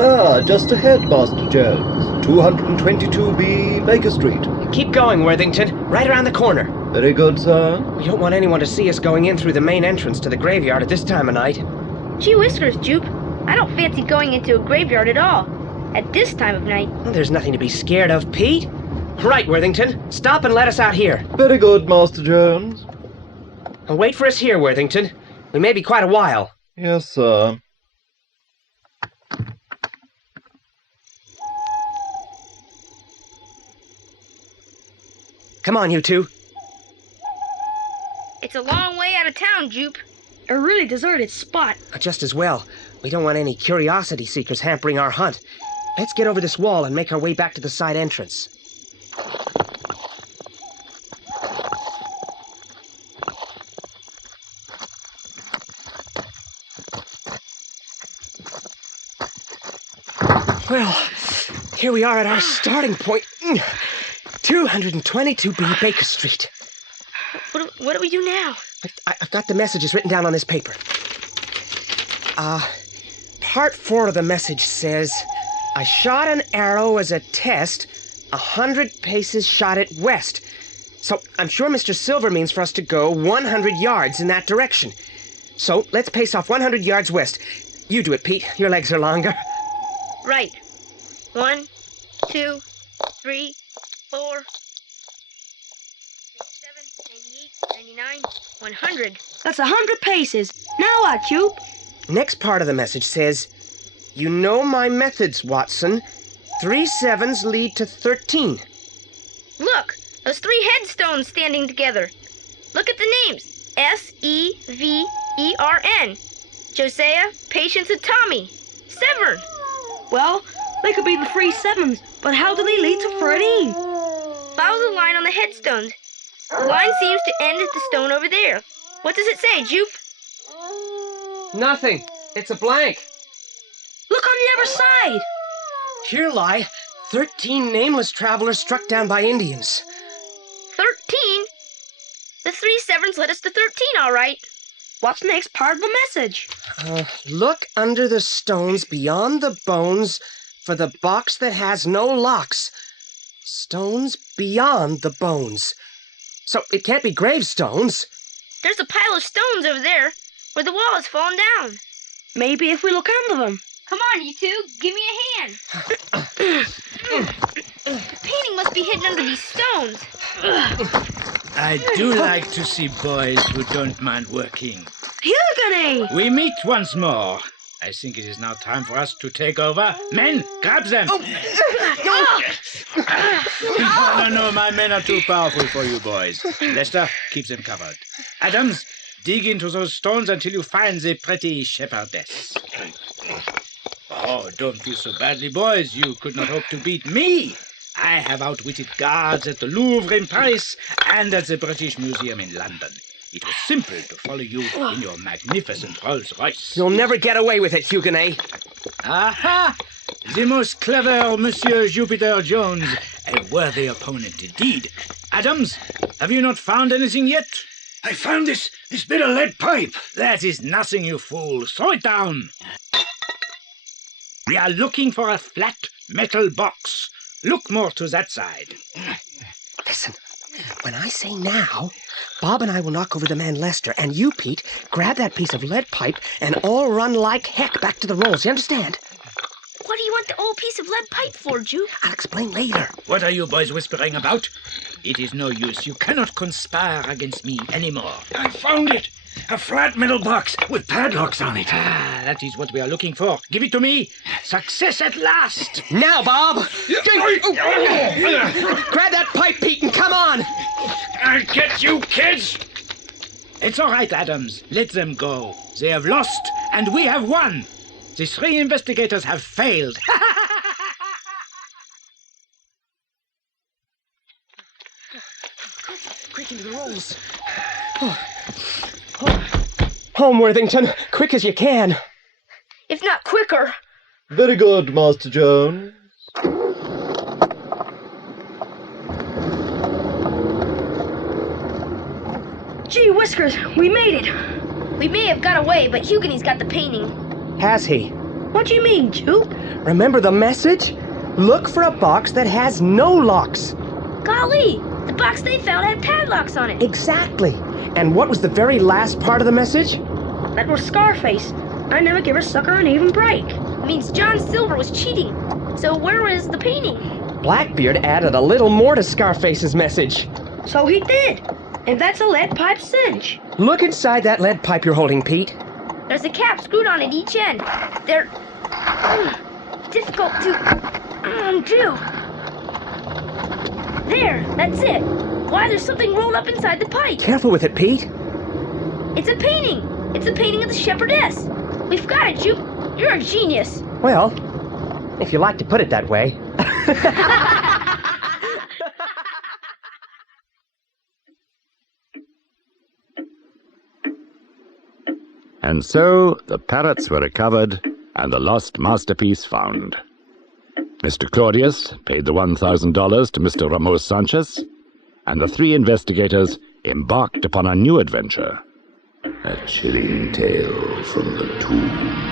There, just ahead, Master Jones. 222B Baker Street. Keep going, Worthington. Right around the corner. Very good, sir. We don't want anyone to see us going in through the main entrance to the graveyard at this time of night. Gee whiskers, Jupe. I don't fancy going into a graveyard at all. At this time of night. Well, there's nothing to be scared of, Pete. Right, Worthington. Stop and let us out here. Very good, Master Jones. And wait for us here, Worthington. We may be quite a while. Yes, sir. Come on, you two. It's a long way out of town, Jupe. A really deserted spot. Just as well. We don't want any curiosity seekers hampering our hunt. Let's get over this wall and make our way back to the side entrance. Well, here we are at our starting point. 222B Baker Street. What do we do now? I've got the messages written down on this paper. Part 4 of the message says, I shot an arrow as a test, 100 paces shot it west. So I'm sure Mr. Silver means for us to go 100 yards in that direction. So let's pace off 100 yards west. You do it, Pete. Your legs are longer. Right. 1, 2, 3, 4, 97, 98, 99, 100. That's 100 paces. Now what, Jupe? Next part of the message says, you know my methods, Watson. 3 sevens lead to 13. Look, those 3 headstones standing together. Look at the names. S-E-V-E-R-N. Josiah, Patience, and Tommy. Severn. Well, they could be the 3 sevens, but how do they lead to 13? Follow the line on the headstones. The line seems to end at the stone over there. What does it say, Jupe? Nothing. It's a blank. Look on the other side. Here lie 13 nameless travelers struck down by Indians. 13? The 3 sevens led us to 13, all right. What's the next part of the message? Look under the stones beyond the bones for the box that has no locks. Stones beyond the bones. So it can't be gravestones. There's a pile of stones over there where the wall has fallen down. Maybe if we look under them. Come on, you two. Give me a hand. The painting must be hidden under these stones. I do like to see boys who don't mind working. Hugany! We meet once more. I think it is now time for us to take over. Men, grab them! No, my men are too powerful for you boys. Lester, keep them covered. Adams, dig into those stones until you find the pretty shepherdess. Oh, don't feel so badly, boys. You could not hope to beat me. I have outwitted guards at the Louvre in Paris and at the British Museum in London. It was simple to follow you in your magnificent Rolls-Royce. You'll never get away with it, Huguenet. Aha! The most clever Monsieur Jupiter Jones. A worthy opponent indeed. Adams, have you not found anything yet? I found this bit of lead pipe. That is nothing, you fool. Throw it down. We are looking for a flat metal box. Look more to that side. Listen, when I say now, Bob and I will knock over the man Lester, and you, Pete, grab that piece of lead pipe and all run like heck back to the rolls. You understand? What do you want the old piece of lead pipe for, Jupe? I'll explain later. What are you boys whispering about? It is no use. You cannot conspire against me anymore. I found it. A flat metal box with padlocks on it. Ah, that is what we are looking for. Give it to me. Success at last. Now, Bob! Grab that pipe, Pete, and come on! I'll get you, kids. It's all right, Adams. Let them go. They have lost, and we have won. The 3 investigators have failed. Quick into the rolls. Home, Worthington. Quick as you can. If not quicker. Very good, Master Jones. Gee whiskers, we made it. We may have got away, but Hugonie's got the painting. Has he? What do you mean, Jupe? Remember the message? Look for a box that has no locks. Golly, the box they found had padlocks on it. Exactly. And what was the very last part of the message? That was Scarface. I never give a sucker an even break. Means John Silver was cheating. So where is the painting? Blackbeard added a little more to Scarface's message. So he did. And that's a lead pipe cinch. Look inside that lead pipe you're holding, Pete. There's a cap screwed on at each end. They're difficult to undo. There, that's it. Why, there's something rolled up inside the pipe. Careful with it, Pete. It's a painting. It's a painting of the shepherdess. We've got it, Jupe. You're a genius. Well, if you like to put it that way. And so the parrots were recovered and the lost masterpiece found. Mr. Claudius paid the $1,000 to Mr. Ramos Sanchez, and the three investigators embarked upon a new adventure. A chilling tale from the tomb.